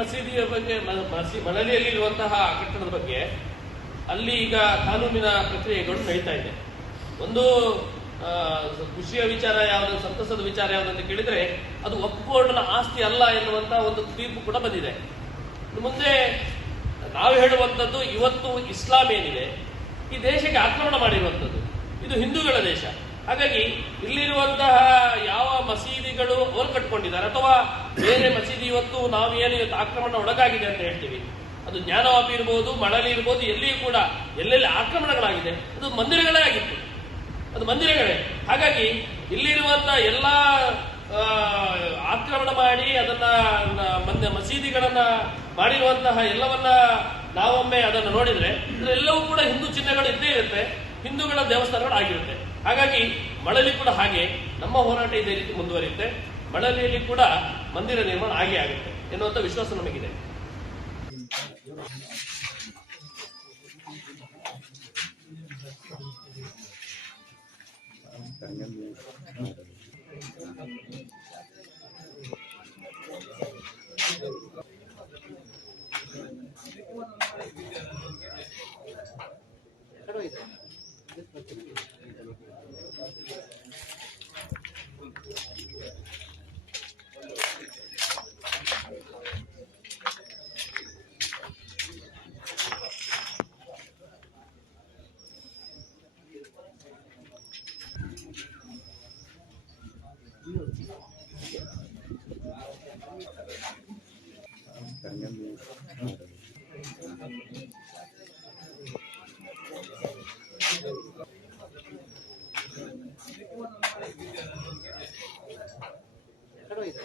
ಮಸೀದಿಯ ಬಗ್ಗೆ ಮಸಿ- ಮಳಲಿಯಲ್ಲಿರುವಂತಹ ಕಟ್ಟಡದ ಬಗ್ಗೆ ಅಲ್ಲಿ ಈಗ ಕಾನೂನಿನ ಪ್ರಕ್ರಿಯೆಗಳು ನಡೀತಾ ಇದೆ. ಒಂದು ಖುಷಿಯ ವಿಚಾರ ಯಾವುದು, ಸಂತಸದ ವಿಚಾರ ಯಾವುದು ಅಂತ ಕೇಳಿದ್ರೆ ಅದು ಒಪ್ಪಿಕೊಂಡನ ಆಸ್ತಿ ಅಲ್ಲ ಎನ್ನುವಂತಹ ಒಂದು ತೀರ್ಪು ಕೂಡ ಬಂದಿದೆ. ಮುಂದೆ ನಾವು ಹೇಳುವಂಥದ್ದು ಇವತ್ತು ಇಸ್ಲಾಂ ಏನಿದೆ, ಈ ದೇಶಕ್ಕೆ ಆಕ್ರಮಣ ಮಾಡಿರುವಂಥದ್ದು. ಇದು ಹಿಂದೂಗಳ ದೇಶ. ಹಾಗಾಗಿ ಇಲ್ಲಿರುವಂತಹ ಯಾವ ಮಸೀದಿಗಳು ಅವರು ಕಟ್ಕೊಂಡಿದ್ದಾರೆ ಅಥವಾ ಬೇರೆ ಮಸೀದಿ ಇವತ್ತು ನಾವು ಏನು ಇವತ್ತು ಆಕ್ರಮಣ ಒಳಗಾಗಿದೆ ಅಂತ ಹೇಳ್ತೀವಿ. ಅದು ಜ್ಞಾನವಾಪಿ ಇರ್ಬೋದು, ಮಳಲಿ ಇರ್ಬೋದು, ಎಲ್ಲಿಯೂ ಕೂಡ ಎಲ್ಲೆಲ್ಲಿ ಆಕ್ರಮಣಗಳಾಗಿದೆ, ಅದು ಮಂದಿರಗಳೇ ಆಗಿತ್ತು. ಅದು ಮಂದಿರಗಳೇ. ಹಾಗಾಗಿ ಇಲ್ಲಿರುವಂತಹ ಎಲ್ಲ ಆಕ್ರಮಣ ಮಾಡಿ ಅದನ್ನ ಮಂದ, ಮಸೀದಿಗಳನ್ನ ಮಾಡಿರುವಂತಹ ಎಲ್ಲವನ್ನ ನಾವೊಮ್ಮೆ ಅದನ್ನು ನೋಡಿದ್ರೆ ಎಲ್ಲವೂ ಕೂಡ ಹಿಂದೂ ಚಿಹ್ನೆಗಳು ಇದ್ದೇ ಇರುತ್ತೆ, ಹಿಂದೂಗಳ ದೇವಸ್ಥಾನಗಳು ಆಗಿರುತ್ತೆ. ಹಾಗಾಗಿ ಮಳಲಿ ಕೂಡ ಹಾಗೆ ನಮ್ಮ ಹೋರಾಟ ಇದೇ ರೀತಿ ಮುಂದುವರಿಯುತ್ತೆ. ಮಳಲಿಯಲ್ಲಿ ಕೂಡ ಮಂದಿರ ನಿರ್ಮಾಣ ಆಗಿ ಆಗುತ್ತೆ ಎನ್ನುವಂಥ ವಿಶ್ವಾಸ ನಮಗಿದೆ. ఎక్కడ ఇది